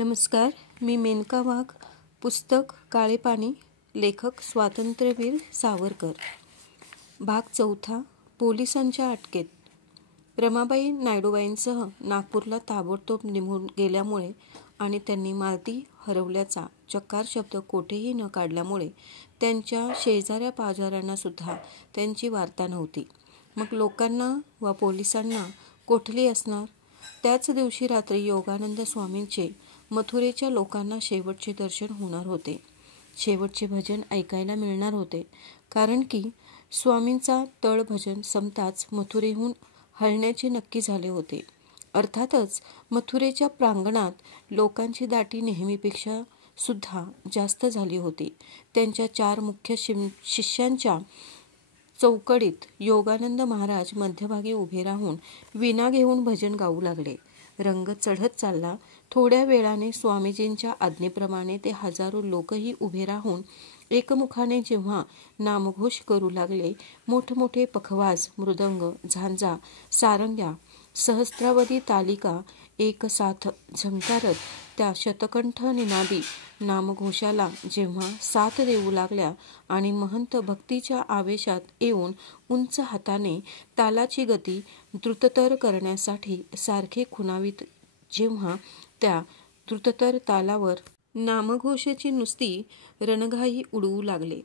नमस्कार. मी मेनका वाघ. पुस्तक काळे पाणी. लेखक स्वातंत्र्यवीर सावरकर. भाग 4. पोलिसांच्या अटकेत. रमाबाई नायडूबाईंसह नागपूरला ताबडतोब निघून गेल्यामुळे आणि त्यांनी मालती हरवल्याचा चकार शब्द कोठेही न काढल्यामुळे त्यांच्या शेजाऱ्या पाजाऱ्यांना सुद्धा त्यांची वार्ता नव्हती. मग लोकांना व पोलिसांना कोठली असणार? त्याच दिवशी रात्री योगानंद स्वामींचे मथुरेच्या लोकांना शेवटचे दर्शन होणार होते. शेवटचे भजन ऐकायला मिळणार होते. कारण की स्वामींचा तळ भजन संपताच मथुरेहून हलण्याचे नक्की झाले होते. अर्थातच मथुरेच्या प्रांगणात लोकांची दाटी नेहमीपेक्षा सुद्धा जास्त झाली होती. त्यांच्या 4 मुख्य शिष्यांच्या चौकडीत योगानंद महाराज मध्यभागी उभे राहून वीणा घेऊन भजन गाऊ लागले. रंग चढत चालला. थोड्या वेळाने स्वामीजींच्या आज्ञेप्रमाणे ते हजारो लोकही उभे राहून एकमुखाने जेव्हा नामघोष करू लागले, मोठमोठे पखवाज, मृदंग, झांजा, सारंग्या, सहस्रावधी तालिका एकसाथ झंकारत त्या शतकंठ निनादी नामघोषाला जेव्हा साथ देऊ लागल्या आणि महंत भक्तीच्या आवेशात येऊन उंच हाताने तालाची गती द्रुततर करण्यासाठी सारखे खुणावीत, जेव्हा त्या द्रुततर तालावर नामघोषाची नुसती रणघाई उडवू लागले,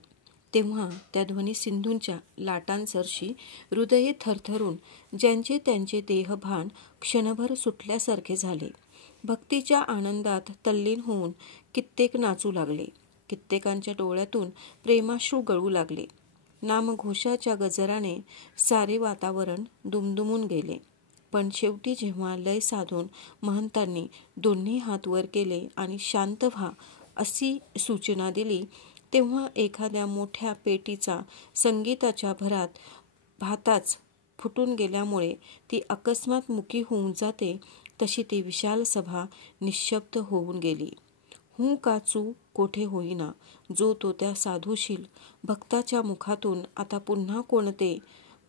तेव्हा त्या ध्वनी सिंधूंच्या लाटांसरशी हृदये थरथरून ज्यांचे त्यांचे देहभान क्षणभर सुटल्यासारखे झाले. भक्तीच्या आनंदात तल्लीन होऊन कित्येक नाचू लागले. कित्येकांच्या डोळ्यातून प्रेमाश्रू गळू लागले. नामघोषाच्या गजराने सारे वातावरण दुमदुमून गेले. पण शेवटी जेव्हा लय साधून महंतांनी दोन्ही हात वर केले आणि शांत व्हा अशी सूचना दिली, तेव्हा एखाद्या मोठ्या पेटीचा संगीताच्या भरात भाताच फुटून गेल्यामुळे ती अकस्मात मुकी होऊन जाते तशी ती विशाल सभा निःशब्द होऊन गेली. हूं का चू कोठे होईना, जो तो त्या साधुशील भक्ताच्या मुखातून आता पुन्हा कोणते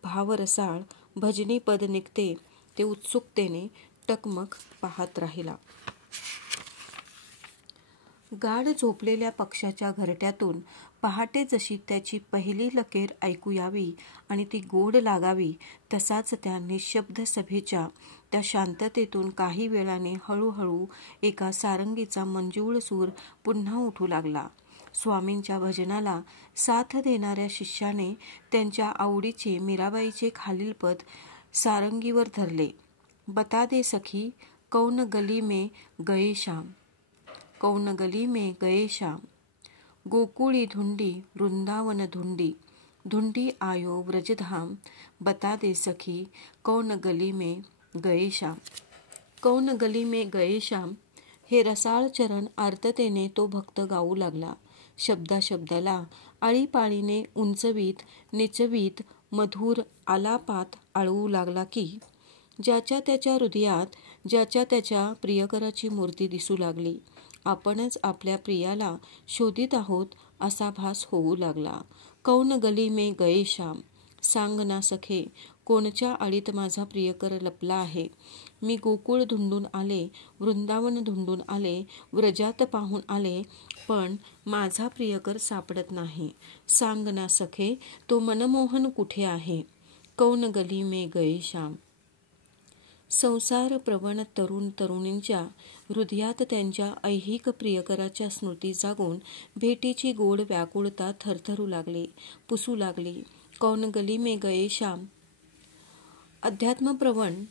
भावरसाळ भजनी पद निघते ते उत्सुकतेने टकमक पाहत राहिला. गाढ झोपलेल्या पक्ष्याच्या घरट्यातून पहाटे जशी त्याची पहिली लकेर ऐकू यावी आणि ती गोड लागावी, तसाच त्या निःशब्द सभेच्या त्या शांततेतून काही वेळाने हळूहळू एका सारंगीचा मंजूळ सूर पुन्हा उठू लागला. स्वामींच्या भजनाला साथ देणाऱ्या शिष्याने त्यांच्या आवडीचे मीराबाईचे खालील पद सारंगीवर धरले. बता दे सखी कौन गली में गए श्याम, कौन गली में गए श्याम, गोकुळी धुंडी वृंदावन धुंडी, धुंडी आयो व्रजधाम, बता दे सखी कौन गली में गए श्याम. कौन गली में गए श्याम हे रसाळ चरण आर्ततेने तो भक्त गाऊ लागला. शब्दाशब्दाला आळीपाळीने उंचवीत निचवीत मधुर आलापात आळवू लागला की ज्याच्या त्याच्या हृदयात ज्याच्या त्याच्या प्रियकराची मूर्ती दिसू लागली. आपणच आपल्या प्रियाला शोधित आहोत असा भास होऊ लागला. कौन गली में गए श्याम, सांग ना सखे कोणच्या आळीत माझा प्रियकर लपला आहे. मी गोकुळ धुंडून आले, वृंदावन धुंडून आले, व्रजात पाहून आले, पण माझा प्रियकर सापडत नाही. सांग ना सखे तो मनमोहन कुठे आहे. कौन गली में गए श्याम. संसार प्रवण तरुण तरुणींच्या हृदयात त्यांच्या ऐहिक प्रियकराच्या स्मृती जागून भेटीची गोड व्याकुळता थरथरू लागली, पुसू लागली. कौन गली में गए श्याम. अध्यात्मप्रवण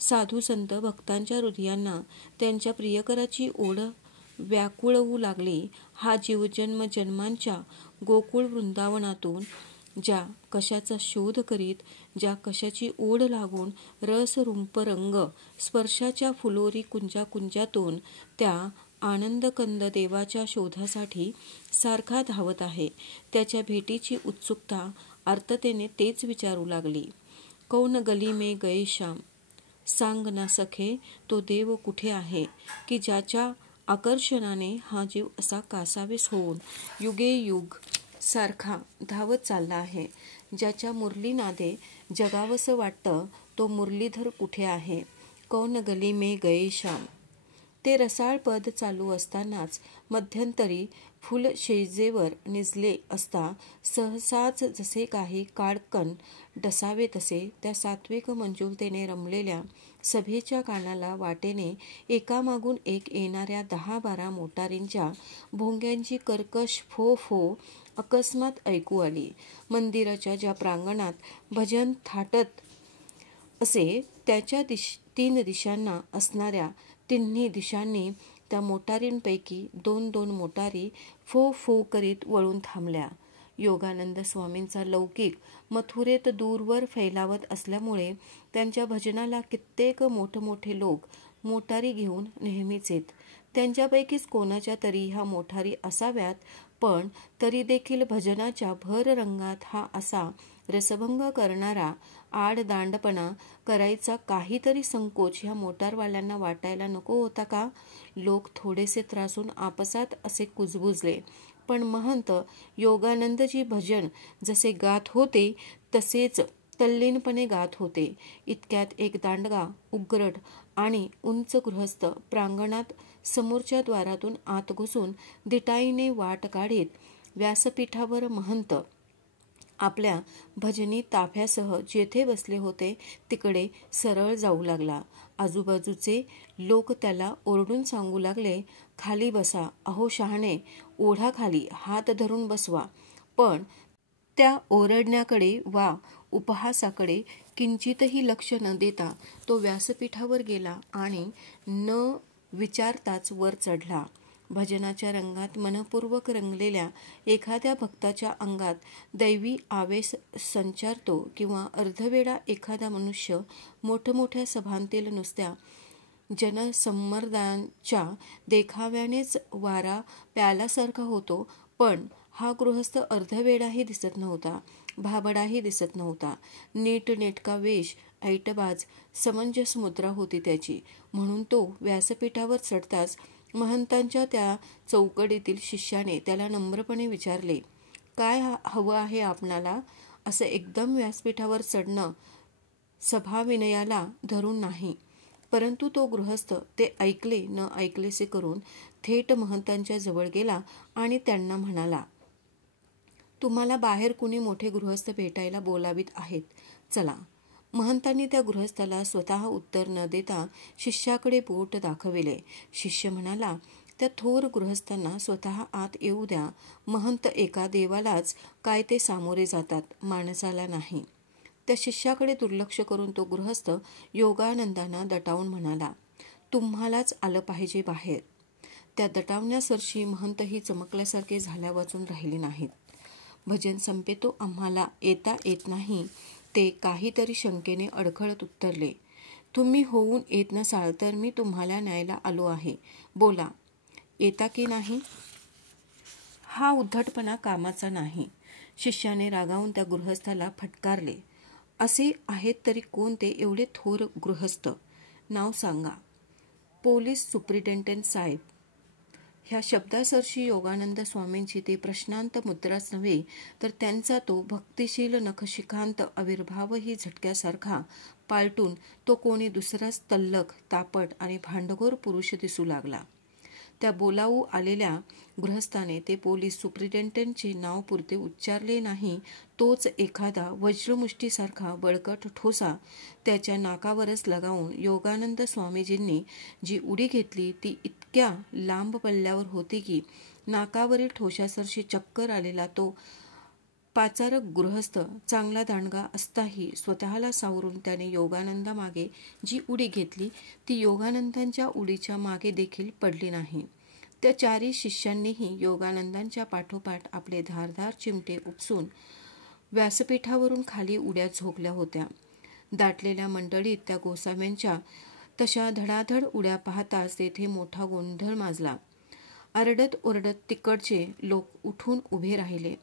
साधू संत भक्तांच्या हृदयांना त्यांच्या प्रियकराची ओढ व्याकुळवू लागली. हा जीव जन्मजन्मांच्या गोकुळ वृंदावनातून ज्या कशाचा शोध करीत, ज्या कशाची ओढ लागून रस रूप रंग स्पर्शाच्या फुलोरी कुंजाकुंजातून त्या आनंदकंद देवाच्या शोधासाठी सारखा धावत आहे, त्याच्या भेटीची उत्सुकता आर्ततेने तेच विचारू लागली. कौन गली में गए श्याम, सांग ना सखे तो देव कुठे आहे की ज्याच्या आकर्षणाने हा जीव असा कासावीस होऊन युगेयुग सारखा धावत चालला आहे. ज्याच्या मुरलीनादे जगावंसं वाटतं तो मुरलीधर कुठे आहे. कौन गली में गए श्याम. ते रसाळ पद चालू असतानाच मध्यंतरी फुलशेजेवर निजले असता सहसाच जसे काही काळकण डसावे तसे त्या सात्विक मंजुलतेने रमलेल्या सभेच्या कानाला वाटेने एकामागून एक येणाऱ्या 10-12 मोटारींच्या भोंग्यांची कर्कश फो फो अकस्मात ऐकू आली. मंदिराच्या ज्या प्रांगणात भजन थाटत असे त्याच्या 3 दिशांना असणाऱ्या तिन्ही दिशांनी त्या मोटारींपैकी 2-2 मोटारी फो फो करीत वळून थांबल्या. योगानंद स्वामींचा लौकिक मथुरेत दूरवर फैलावत असल्यामुळे त्यांच्या भजनाला कित्येक मोठमोठे लोक मोटारी घेऊन नेहमीच येत. त्यांच्यापैकीच कोणाच्या तरी ह्या मोटारी असाव्यात, पण तरी देखील भजनाच्या भर रंगात हा असा रसभंग करणारा आडदांडपणा करायचा काहीतरी संकोच ह्या मोटारवाल्यांना वाटायला नको होता का? लोक थोडेसे त्रासून आपसात असे कुजबुजले, पण महंत योगानंदजी भजन जसे गात होते तसेच तल्लीनपणे गात होते. इतक्यात एक दांडगा, उग्रट आणि उंच गृहस्थ प्रांगणात समोरच्या द्वारातून आत घुसून दिटाईने वाट काढीत व्यासपीठावर महंत आपल्या भजनी ताफ्यासह जेथे बसले होते तिकडे सरळ जाऊ लागला. आजूबाजूचे लोक त्याला ओरडून सांगू लागले, खाली बसा, अहो शहाणे, ओढा खाली, हात धरून बसवा. पण त्या ओरडण्याकडे वा उपहासाकडे किंचितही लक्ष न देता तो व्यासपीठावर गेला आणि न विचारताच वर चढला. भजनाच्या रंगात मनपूर्वक रंगलेल्या एखाद्या भक्ताच्या अंगात दैवी आवेश संचारतो किंवा अर्धवेळा एखादा मनुष्य मोठमोठ्या सभांतील नुसत्या जनसम्मर्दांच्या देखाव्यानेच वारा प्याल्यासारखा होतो, पण हा गृहस्थ अर्धवेळाही दिसत नव्हता, भाबडाही दिसत नव्हता. नीटनेटका वेश, ऐटबाज, समंजस मुद्रा होती त्याची. म्हणून तो व्यासपीठावर चढताच महंतांच्या त्या चौकडीतील शिष्याने त्याला नम्रपणे विचारले, काय हवं आहे आपणाला? असं एकदम व्यासपीठावर चढणं सभाविनयाला धरून नाही. परंतु तो गृहस्थ ते ऐकले न ऐकलेसे करून थेट महंतांच्या जवळ गेला आणि त्यांना म्हणाला, तुम्हाला बाहेर कुणी मोठे गृहस्थ भेटायला बोलावित आहेत, चला. महंतांनी त्या गृहस्थाला स्वतः उत्तर न देता शिष्याकडे बोट दाखविले. शिष्य म्हणाला, त्या थोर गृहस्थांना स्वतः आत येऊ द्या. महंत एका देवालाच काय ते सामोरे जातात, माणसाला नाही. त्या शिष्याकडे दुर्लक्ष करून तो गृहस्थ योगानंदांना दटावून म्हणाला, तुम्हालाच आलं पाहिजे बाहेर. त्या दटावण्यासरशी महंतही चमकल्यासारखे झाल्या वाचून राहिले नाहीत. भजन संपेतो आम्हाला येता येत नाही, ते काहीतरी शंकेने अडखळत उत्तरले, तुम्ही होऊन येत नसाल तर मी तुम्हाला न्यायला आलो आहे, बोला, येता की नाही? हा उद्धटपणा कामाचा नाही. शिष्याने रागावून त्या गृहस्थाला फटकारले. असे आहेत तरी कोण ते एवढे थोर गृहस्थ? नाव सांगा. पोलीस सुप्रिटेंडेंट साहेब. ह्या शब्दासरशी योगानंद स्वामींची ते प्रश्नांत मुद्राच नव्हे तर त्यांचा तो भक्तिशील नखशिखांत आविर्भावही झटक्यासारखा पालटून तो कोणी दुसराच तल्लख, तापट आणि भांडखोर पुरुष दिसू लागला. त्या बोलावू आलेल्या गृहस्थाने ते पोलीस सुप्रिटेंडेंटचे नाव पुरते उच्चारले नाही, तोच एखादा वज्रमुष्टीसारखा बळकट ठोसा त्याच्या नाकावरच लगावून योगानंद स्वामीजींनी जी उडी घेतली ती इतक्या लांब पल्ल्यावर होती की नाकावरील ठोशासरशी चक्कर आलेला तो पाचारक गृहस्थ चांगला दांडगा असताही स्वतःला सावरून त्याने योगानंदामागे जी उडी घेतली ती योगानंदांच्या उडीच्या मागे देखील पडली नाही. त्या 4 शिष्यांनीही योगानंदांच्या पाठोपाठ आपले धारदार चिमटे उपसून व्यासपीठावरून खाली उड्या झोकल्या होत्या. दाटलेल्या मंडळीत त्या गोसाव्यांच्या तशा धडाधड उड्या पाहताच तेथे मोठा गोंधळ माजला. आरडत ओरडत तिकडचे लोक उठून उभे राहिले.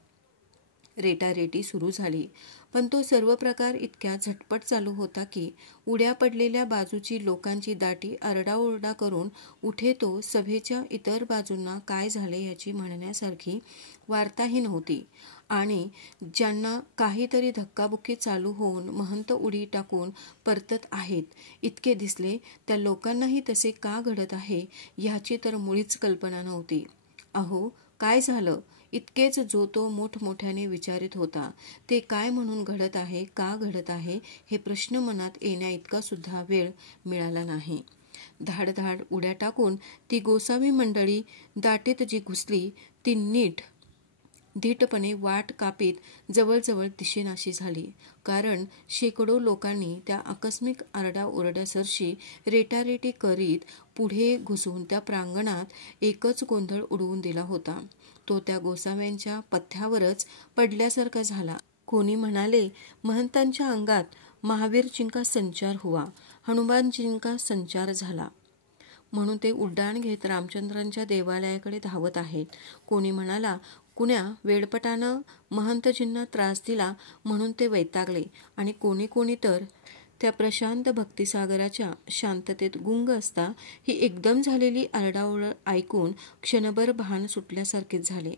रेटारेटी सुरू झाली. पण तो सर्व प्रकार इतक्या झटपट चालू होता की उड्या पडलेल्या बाजूची लोकांची दाटी आरडाओरडा करून उठे तो सभेच्या इतर बाजूंना काय झाले याची म्हणण्यासारखी वार्ताही नव्हती. आणि ज्यांना काहीतरी धक्काबुक्की चालू होऊन महंत उडी टाकून परतत आहेत इतके दिसले, त्या लोकांनाही तसे का घडत आहे ह्याची तर मुळीच कल्पना नव्हती. अहो, काय झालं? इतकेच जो तो मोठमोठ्याने विचारित होता. ते काय म्हणून घडत आहे, का घडत आहे हे प्रश्न मनात येण्या इतका सुद्धा वेळ मिळाला नाही. धाडधाड उड्या टाकून ती गोसावी मंडळी दाटीत जी घुसली ती नीट धीटपणे वाट कापीत जवळजवळ दिसेनाशी झाली. कारण शेकडो लोकांनी त्या आकस्मिक आरडाओरड्यासरशी रेटारेटी करीत पुढे घुसून त्या प्रांगणात एकच गोंधळ उडवून दिला होता. तो त्या गोसाव्यांच्या पथ्यावरच पडल्यासारखा झाला. कोणी म्हणाले, महंतांच्या अंगात महावीरजींका संचार हुआ, हनुमानजींका संचार झाला म्हणून ते उड्डाण घेत रामचंद्रांच्या देवालयाकडे धावत आहेत. कोणी म्हणाला, कुण्या वेडपटानं महंतजींना त्रास दिला म्हणून ते वैतागले. आणि कोणी तर त्या प्रशांत भक्तिसागराच्या शांततेत गुंग असता ही एकदम झालेली आरडाओरड ऐकून क्षणभर भान सुटल्यासारखेच झाले.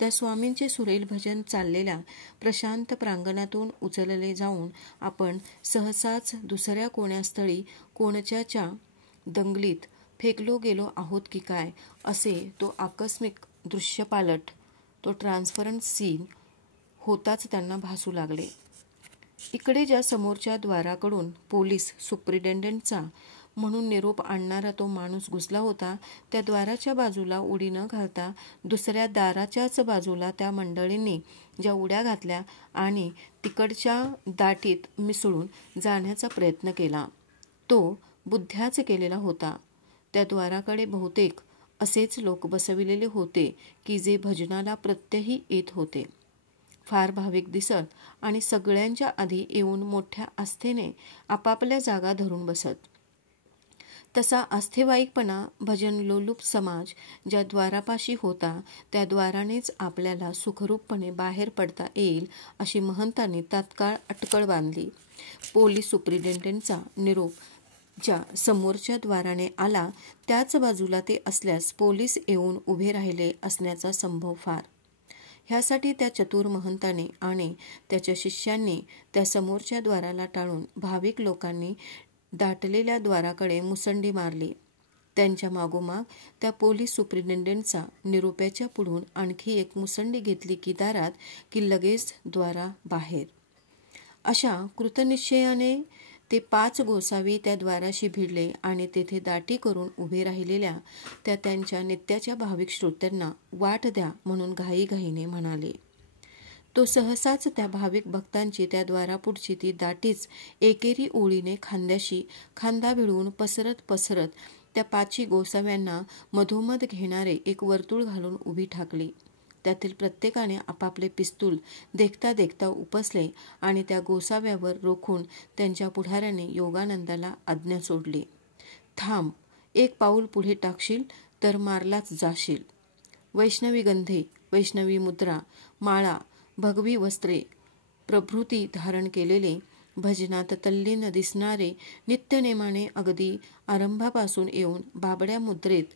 त्या स्वामींचे सुरेल भजन चाललेल्या प्रशांत प्रांगणातून उचलले जाऊन आपण सहसाच दुसऱ्या कोण्यास्थळी कोणच्याच्या दंगलीत फेकलो गेलो आहोत की काय, असे तो आकस्मिक दृश्यपालट, तो ट्रान्सपरंट सीन होताच त्यांना भासू लागले. इकडे ज्या समोरच्या द्वाराकडून पोलीस सुप्रिटेंडंटचा म्हणून निरोप आणणारा तो माणूस घुसला होता, त्या द्वाराच्या बाजूला उडी न घालता दुसऱ्या दाराच्याच बाजूला त्या मंडळींनी ज्या उड्या घातल्या आणि तिकडच्या दाटीत मिसळून जाण्याचा प्रयत्न केला, तो बुद्ध्याच केलेला होता. त्या द्वाराकडे बहुतेक असेच लोक बसविलेले होते की जे भजनाला प्रत्यही येत होते. फार भाविक दिसत आणि सगळ्यांच्या आधी येऊन मोठ्या आस्थेने आपापल्या जागा धरून बसत. तसा आस्थेवाईकपणा भजन लोलूप समाज ज्या द्वारापाशी होता त्या द्वारानेच आपल्याला सुखरूपपणे बाहेर पडता येईल अशी महंतांनी तात्काळ अटकळ बांधली. पोलीस सुप्रिटेंडंटचा निरोप ज्या समोरच्या द्वाराने आला त्याच बाजूला ते असल्यास पोलीस येऊन उभे राहिले असण्याचा संभव फार. ह्यासाठी त्या चतुर महंताने आणि त्याच्या शिष्यांनी त्या समोरच्या द्वाराला टाळून भाविक लोकांनी दाटलेल्या द्वाराकडे मुसंडी मारली. त्यांच्या मागोमाग त्या पोलीस सुप्रिटेंडंटचा निरोप्याच्या पुढून आणखी एक मुसंडी घेतली की दारात की लगेच द्वारा बाहेर. अशा कृतनिश्चयाने ते 5 गोसावी त्या द्वाराशी भिडले आणि तेथे दाटी करून उभे राहिलेल्या त्या त्यांच्या नित्याच्या भाविक श्रोत्यांना वाट द्या म्हणून घाईघाईने म्हणाले. तो सहसाच त्या भाविक भक्तांची त्या द्वारापुढची ती दाटीच एकेरी ओळीने खांद्याशी खांदा भिडवून पसरत त्या 5 गोसाव्यांना मधोमध घेणारे एक वर्तुळ घालून उभी ठाकली. त्यातील प्रत्येकाने आपापले पिस्तूल देखता देखता उपसले आणि त्या गोसाव्यावर रोखून त्यांच्या पुढाऱ्याने योगानंदाला आज्ञा सोडली. थांब, 1 पाऊल पुढे टाकशील तर मारलाच जाशील. वैष्णवी गंधे, वैष्णवी मुद्रा, माळा, भगवी वस्त्रे प्रभृती धारण केलेले, भजनात तल्लीन दिसणारे, नित्यनेमाने अगदी आरंभापासून येऊन बाबड्या मुद्रेत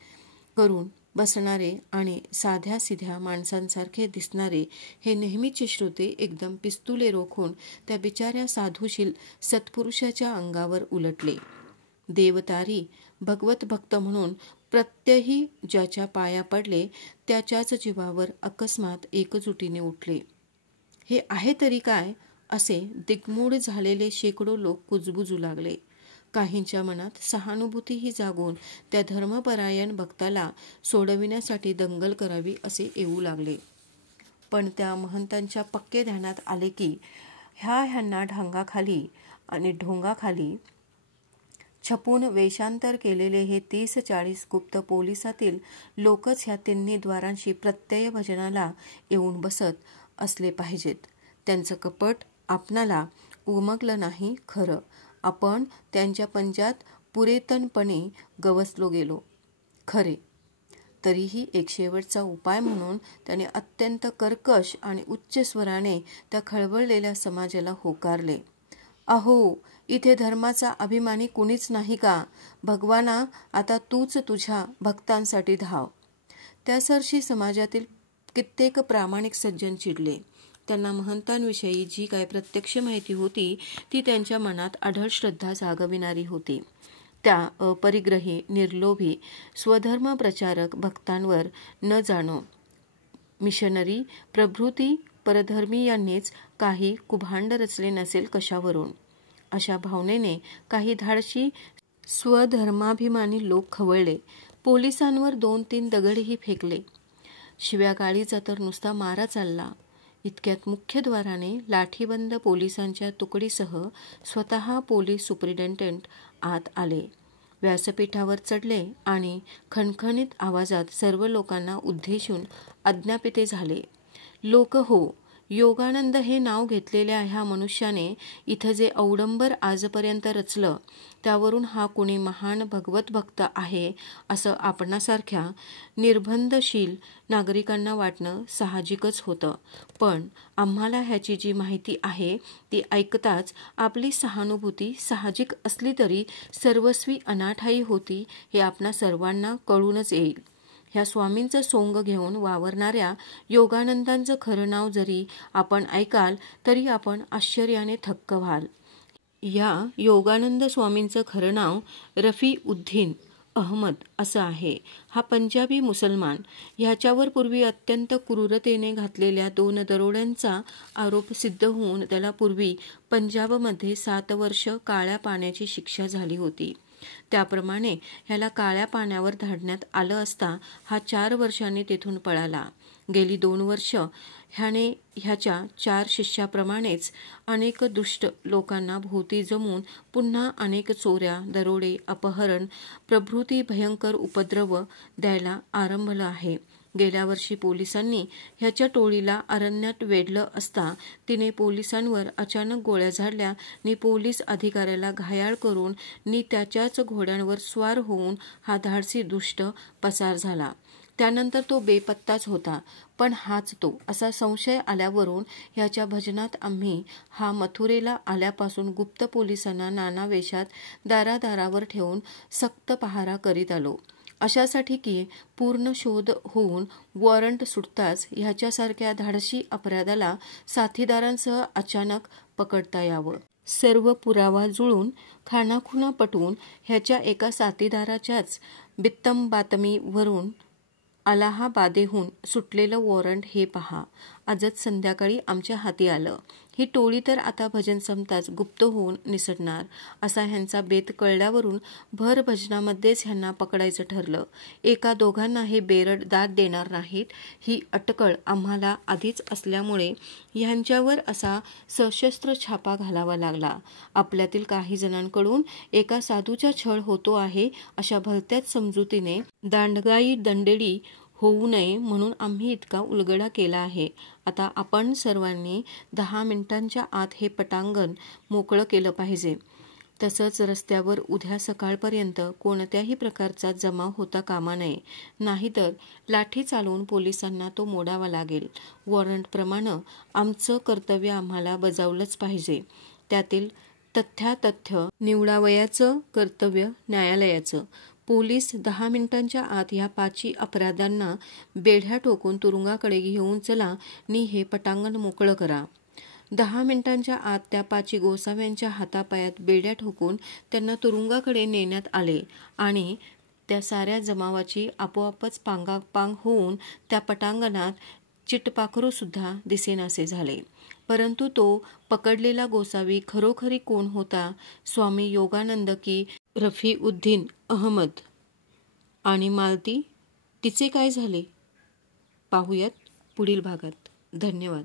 करून बसणारे आणि साध्या सिध्या माणसांसारखे दिसणारे हे नेहमीचे श्रोते एकदम पिस्तुले रोखून त्या बिचाऱ्या साधुशील सत्पुरुषाच्या अंगावर उलटले. देवतारी भगवत भक्त म्हणून प्रत्यही ज्याच्या पाया पडले त्याच्याच जीवावर अकस्मात एकजुटीने उठले. हे आहे तरी काय, असे दिग्मूढ झालेले शेकडो लोक कुजबुजू लागले. काहींच्या मनात सहानुभूतीही जागून त्या धर्मपरायण भक्ताला सोडविण्यासाठी दंगल करावी असे येऊ लागले. पण त्या महंतांच्या पक्के ध्यानात आले की ह्यांना ढांगाखाली आणि ढोंगाखाली छपून वेषांतर केलेले हे 30-40 गुप्त पोलिसातील लोकच ह्या तिन्ही द्वारांशी प्रत्यय भजनाला येऊन बसत असले पाहिजेत. त्यांचं कपट आपणाला उमगलं नाही खरं, आपण त्यांच्या पंजात पुरेतनपणे गवसलो गेलो खरे. तरीही एक शेवटचा उपाय म्हणून त्याने अत्यंत कर्कश आणि उच्च स्वराने त्या खळबळलेल्या समाजाला होकारले. अहो, इथे धर्माचा अभिमानी कुणीच नाही का? भगवाना, आता तूच तुझ्या भक्तांसाठी धाव. त्यासरशी समाजातील कित्येक प्रामाणिक सज्जन चिडले. त्यांना महंतांविषयी जी काय प्रत्यक्ष माहिती होती ती त्यांच्या मनात अढळ श्रद्धा जागविणारी होती. त्या अपरिग्रही, निर्लोभी, स्वधर्म प्रचारक भक्तांवर न जाणो मिशनरी प्रभृती परधर्मीयांनीच काही कुभांड रचले नसेल कशावरून. अशा भावनेने काही धाडशी स्वधर्माभिमानी लोक खवळले. पोलिसांवर 2-3 दगडही फेकले. शिव्यागाळीचा तर नुसता मारा चालला. इतक्यात मुख्यद्वाराने लाठीबंद पोलिसांच्या तुकडीसह स्वतः पोलीस सुपरिटेंडंट आत आले. व्यासपीठावर चढले आणि खणखणीत आवाजात सर्व लोकांना उद्देशून आज्ञापिते झाले. लोक हो, योगानंद हे नाव घेतलेल्या ह्या मनुष्याने इथं जे अवडंबर आजपर्यंत रचलं त्यावरून हा कुणी महान भगवत भक्त आहे असं आपणासारख्या निर्बंधशील नागरिकांना वाटणं साहजिकच होतं. पण आम्हाला ह्याची जी माहिती आहे ती ऐकताच आपली सहानुभूती साहजिक असली तरी सर्वस्वी अनाठायी होती हे आपणा सर्वांना कळूनच येईल. ह्या स्वामींचं सोंग घेऊन वावरणाऱ्या योगानंदांचं खरं नाव जरी आपण ऐकाल तरी आपण आश्चर्याने थक्क व्हाल. या योगानंद स्वामींचं खरं नाव रफीउद्दीन अहमद असं आहे. हा पंजाबी मुसलमान. ह्याच्यावर पूर्वी अत्यंत क्रूरतेने घातलेल्या 2 दरोड्यांचा आरोप सिद्ध होऊन त्याला पूर्वी पंजाबमध्ये 7 वर्ष काळ्या पाण्याची शिक्षा झाली होती. त्याप्रमाणे ह्याला काळ्या पाण्यावर धाडण्यात आलं असता हा 4 वर्षांनी तेथून पळाला. गेली 2 वर्ष ह्याने ह्याच्या 4 शिष्याप्रमाणेच अनेक दुष्ट लोकांना भोवती जमून पुन्हा अनेक चोऱ्या, दरोडे, अपहरण प्रभृती भयंकर उपद्रव द्यायला आरंभलं आहे. गेल्या वर्षी पोलिसांनी ह्याच्या टोळीला अरण्यात वेढलं असता तिने पोलिसांवर अचानक गोळ्या झाडल्या नि पोलीस अधिकाऱ्याला घायाळ करून नि त्याच्याच घोड्यांवर स्वार होऊन हा धाडसी दुष्ट पसार झाला. त्यानंतर तो बेपत्ताच होता. पण हाच तो असा संशय आल्यावरून ह्याच्या भजनात आम्ही हा मथुरेला आल्यापासून गुप्त पोलिसांना नाना वेशात दारादारावर ठेवून सक्त पहारा करीत आलो. अशासाठी की पूर्ण शोध होऊन वॉरंट सुटताच ह्याच्यासारख्या धाडसी अपराधाला साथीदारांसह अचानक पकडता यावं. सर्व पुरावा जुळून खाणाखुणा पटवून ह्याच्या एका साथीदाराच्याच बित्तंबातमीवरून अलाहाबादेहून सुटलेलं वॉरंट हे पहा. आजच संध्याकाळी आमच्या हाती आलं. ही टोळी तर आता भजन संपताच गुप्त होऊन निसटणार असा ह्यांचा बेत कळल्यावरून भर भजनामध्येच ह्यांना पकडायचं ठरलं. 1-2 हे बेरड दाद देणार नाहीत ही अटकळ आम्हाला आधीच असल्यामुळे ह्यांच्यावर असा सशस्त्र छापा घालावा लागला. आपल्यातील काही जणांकडून एका साधूचा छळ होतो आहे अशा भलत्याच समजुतीने दांडगाई दंडेडी होऊ नये म्हणून आम्ही इतका उलगडा केला आहे. आता आपण सर्वांनी 10 मिनिटांच्या आत हे पटांगण मोकळं केलं पाहिजे. तसंच रस्त्यावर उद्या सकाळपर्यंत कोणत्याही प्रकारचा जमाव होता कामा नये. नाहीतर लाठी चालवून पोलिसांना तो मोडावा लागेल. वॉरंटप्रमाणे आमचं कर्तव्य आम्हाला बजावलंच पाहिजे. त्यातील तथ्यातथ्य निवडावयाचं कर्तव्य न्यायालयाचं. पोलीस 10 मिनिटांच्या आत ह्या 5 अपराध्यांना बेढ्या ठोकून तुरुंगाकडे घेऊन चला नि हे पटांगण मोकळं करा. 10 मिनिटांच्या आत त्या 5 गोसाव्यांच्या हातापायात बेड्या ठोकून त्यांना तुरुंगाकडे नेण्यात आले आणि त्या साऱ्या जमावाची आपोआपच पांगापांग होऊन त्या पटांगणात चिटपाखरूसुद्धा दिसेनासे झाले. परंतु तो पकडलेला गोसावी खरोखरी कोण होता? स्वामी योगानंद की रफीउद्दीन अहमद? आणि मालती, तिचे काय झाले? पाहूयात पुढील भागात. धन्यवाद.